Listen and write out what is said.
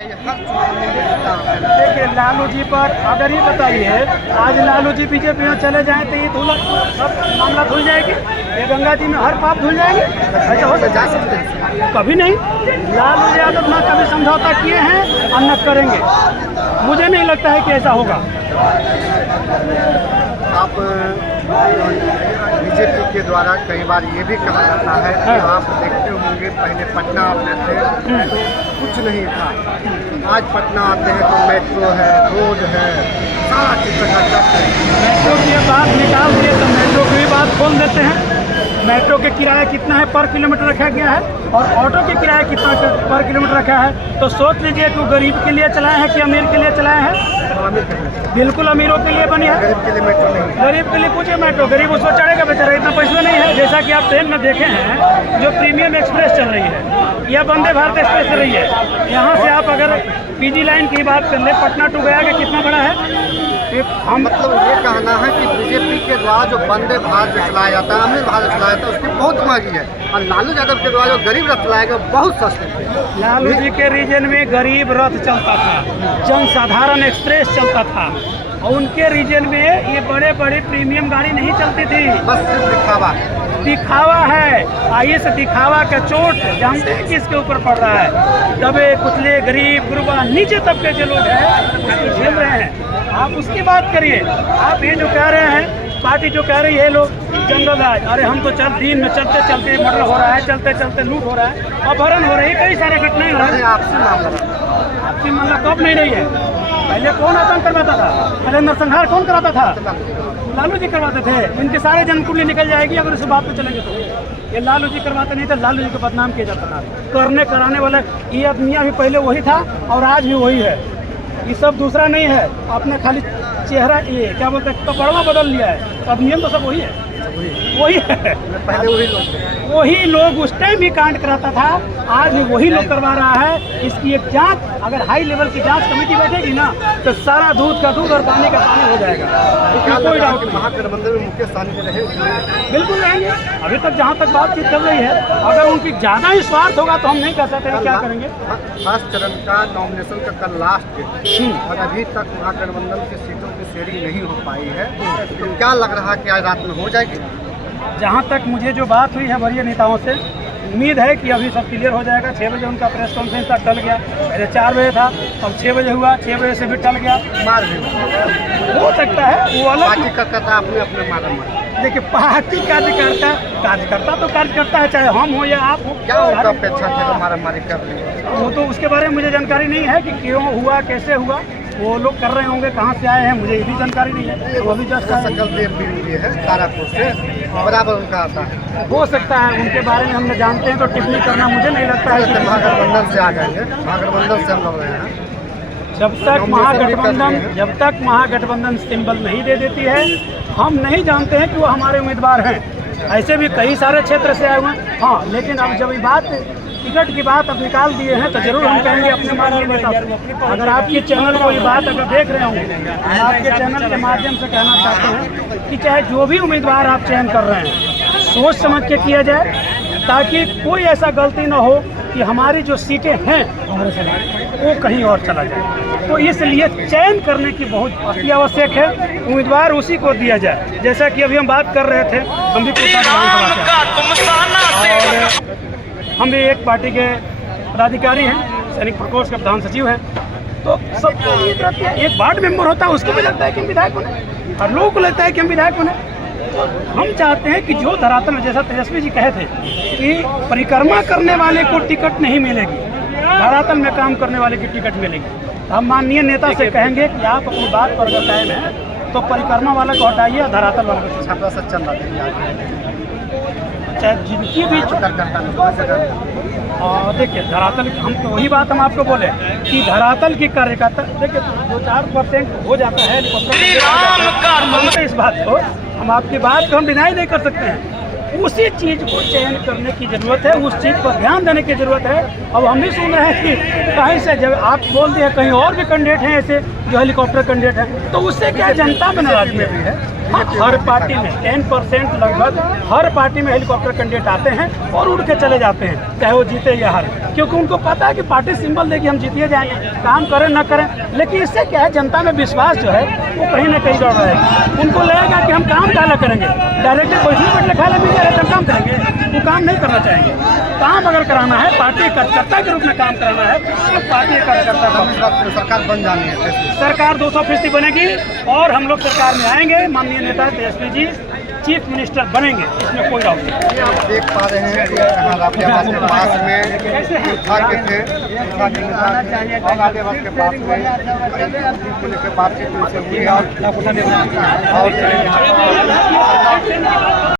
देखिए लालू जी पर अगर ये बताइए आज लालू जी बीजेपी में चले जाएं तो ये धुल सब मामला धुल जाएगी, ये गंगा जी में हर पाप धुल जाएंगे। ऐसा हो जा सकते हैं? कभी नहीं। लालू यादव ना कभी समझौता किए हैं और न करेंगे। मुझे नहीं लगता है कि ऐसा होगा। आप बीजेपी के द्वारा कई बार ये भी कहा जाता है कि आप देखते होंगे पहले पटना आते थे तो कुछ नहीं था, आज पटना आते हैं तो मेट्रो है, रोड है, सारा चीज़ का मेट्रो की बात निकाल दिए तो मेट्रो की भी बात खोल देते हैं। मेट्रो के किराया कितना है पर किलोमीटर रखा गया है और ऑटो के किराया कितना पर किलोमीटर रखा है। तो सोच लीजिए कि वो गरीब के लिए चलाए हैं कि अमीर के लिए चलाए हैं? बिल्कुल अमीरों के लिए बनी है, गरीब के लिए मेट्रो नहीं। गरीब के लिए पूछे मेट्रो, गरीब उसको चढ़ेगा बेचारा, इतना पैसा नहीं है। जैसा कि आप ट्रेन में देखे हैं जो प्रीमियम एक्सप्रेस चल रही है या वंदे भारत एक्सप्रेस चल रही है, यहाँ से आप अगर पीजी लाइन की बात कर ले पटना टू गया कि कितना बड़ा है। हम मतलब ये कहना है कि बीजेपी के द्वारा जो वंदे भारत चलाया जाता है, अमीर भारत चलाया जाता है, उसकी बहुत महंगी है, और लालू यादव के द्वारा जो गरीब रथ चलाएगा बहुत सस्ते है। लालू जी के रीजन में गरीब रथ चलता था, जनसाधारण एक्सप्रेस चलता था, और उनके रीजन में ये बड़े बड़े प्रीमियम गाड़ी नहीं चलती थी। बस सिर्फ दिखावा दिखावा है। आइए से दिखावा का चोट जानते हैं किसके ऊपर पड़ रहा है? दबे कुचले गरीब गुरबा नीचे तबके के लोग हैं उसको झेल रहे हैं। आप उसकी बात करिए। आप ये जो कह रहे हैं पार्टी जो कह रही है लोग जंगल राज, अरे हम तो दिन में चलते चलते मर्डर हो रहा है, चलते चलते लूट हो रहा है, अपहरण हो रही है, कई सारे घटनाएं हो रही है। आपसी मामला कब नहीं रही है? पहले कौन आतंक करवाता था? पहले नरसंहार कौन कराता था? लालू जी करवाते थे। इनके सारे जनकुंडली निकल जाएगी अगर इस बात पे चलेंगे तो। ये लालू जी करवाते नहीं थे, लालू जी को बदनाम किया जाता था। करने कराने वाला ये आदमिया भी पहले वही था और आज भी वही है। ये सब दूसरा नहीं है, आपने खाली चेहरा ये क्या बोलते हैं कपड़वा बदल लिया है, अब नियम तो सब वही है, वही है। पहले वही लोग उस टाइम भी कांड कराता था, आज भी वही लोग करवा रहा है। इसकी एक जांच अगर हाई लेवल की जांच कमेटी बैठेगी ना तो सारा दूध का दूध और पानी का पानी हो जाएगा। कोई डाउट नहीं। महागठबंधन में मुकेश सहनी रहे बिल्कुल रहेंगे। अभी तक जहाँ तक बातचीत चल रही है, अगर उनकी ज़्यादा ही स्वार्थ होगा तो हम नहीं कर सकते हैं क्या करेंगे। फर्स्ट चरण का नॉमिनेशन का कल लास्ट डेट और अभी तक महागठबंधन की सीटों की शेयरिंग नहीं हो पाई है, तो क्या लग रहा है कि आज रात में हो जाएगी? जहाँ तक मुझे जो बात हुई है वरीय नेताओं से, उम्मीद है कि अभी सब क्लियर हो जाएगा। 6 बजे उनका प्रेस कॉन्फ्रेंस तक टल गया, पहले 4 बजे था, अब 6 बजे हुआ, 6 बजे से भी टल गया। मार भी हो सकता है वो अलग पार्टी का करता अपने अपने मारा मार। देखिए पार्टी कार्यकर्ता तो कार्यकर्ता है, चाहे हम हो या आप हो। क्या उनका अपेक्षा था मारा मारी कर रही है? वो तो उसके बारे में मुझे जानकारी नहीं है कि क्यों हुआ, कैसे हुआ, वो लोग कर रहे होंगे, कहाँ से आए हैं मुझे ये भी जानकारी नहीं है। वो भी जस्ट सकल देव भी है तारापुर से, बराबर उनका आता है। हो सकता है उनके बारे में हम जानते हैं तो टिप्पणी करना मुझे नहीं लगता है कि महागठबंधन से आ जाएंगे, महागठबंधन से हम लोग रहे हैं। जब तक महागठबंधन सिंबल नहीं दे देती है हम नहीं जानते हैं कि वो हमारे उम्मीदवार हैं। ऐसे भी कई सारे क्षेत्र से आए हुए हैं। हाँ, लेकिन अब जब ये बात टिकट की बात अब निकाल दिए हैं तो जरूर हम कहेंगे अपने माध्यम नेता। अगर आपके चैनल को ये बात अगर देख रहे होंगे, हम आपके चैनल के माध्यम से कहना चाहते हैं कि चाहे जो भी उम्मीदवार आप चयन कर रहे हैं सोच समझ के किया जाए, ताकि कोई ऐसा गलती ना हो कि हमारी जो सीटें हैं वो कहीं और चला जाए। तो इसलिए चयन करने की बहुत अति आवश्यक है, उम्मीदवार उसी को दिया जाए। जैसा कि अभी हम बात कर रहे थे, हम भी हम भी एक पार्टी के पदाधिकारी हैं, सैनिक प्रकोष्ठ का प्रधान सचिव हैं, तो सबको उम्मीद रहती है। एक वार्ड मेंबर होता है उसको भी लगता है कि हम विधायक बने, और लोगों को लगता है कि हम विधायक बने। तो हम चाहते हैं कि जो धरातल में, जैसा तेजस्वी जी कहे थे कि परिक्रमा करने वाले को टिकट नहीं मिलेगी, धरातल में काम करने वाले की टिकट मिलेगी। हम माननीय नेता से कहेंगे कि आप अपनी बात पर अगर कायम है तो परिक्रमा वाला को हटाइए, धरातल वाला को छात्रा से चल रहा है चाहे जिनकी भी और देखिए धरातल, हम तो वही बात हम आपको बोले कि धरातल की कार्यकर्ता देखिए 2-4% हो जाता है हेलीकॉप्टर। इस बात को हम आपकी बात को हम डिनाई नहीं कर सकते हैं। उसी चीज़ को चयन करने की ज़रूरत है, उस चीज़ पर ध्यान देने की ज़रूरत है। अब हम भी सुन रहे हैं कि कहीं से जब आप बोल दिए कहीं और भी कैंडिडेट हैं ऐसे जो हेलीकॉप्टर कैंडिडेट हैं, तो उससे क्या जनता में नाराजगी है? हर पार्टी में 10% लगभग हर पार्टी में हेलीकॉप्टर कैंडिडेट आते हैं और उड़ के चले जाते हैं, चाहे वो जीते या हारे, क्योंकि उनको पता है कि पार्टी सिंबल देगी हम जीतिए जाएंगे, काम करें न करें। लेकिन इससे क्या है, जनता में विश्वास जो है वो कहीं ना कहीं बढ़ रहेगा। उनको लगेगा कि हम काम काला करेंगे, डायरेक्टली बैठने खाने मिल जाए हम काम करेंगे, वो काम नहीं करना चाहेंगे। काम अगर कराना है, पार्टी कार्यकर्ता के रूप में काम कराना है, तो पार्टी कार्यकर्ता सरकार बन जानी है। सरकार 200% बनेगी और हम लोग सरकार में आएंगे। माननीय नेता तेजस्वी जी चीफ मिनिस्टर बनेंगे, इसमें कोई डाउट नहीं। आप देख पा रहे हैं कि गाजियाबाद के पास में उठा के थे और गाजियाबाद के पास में के बातचीत हुई और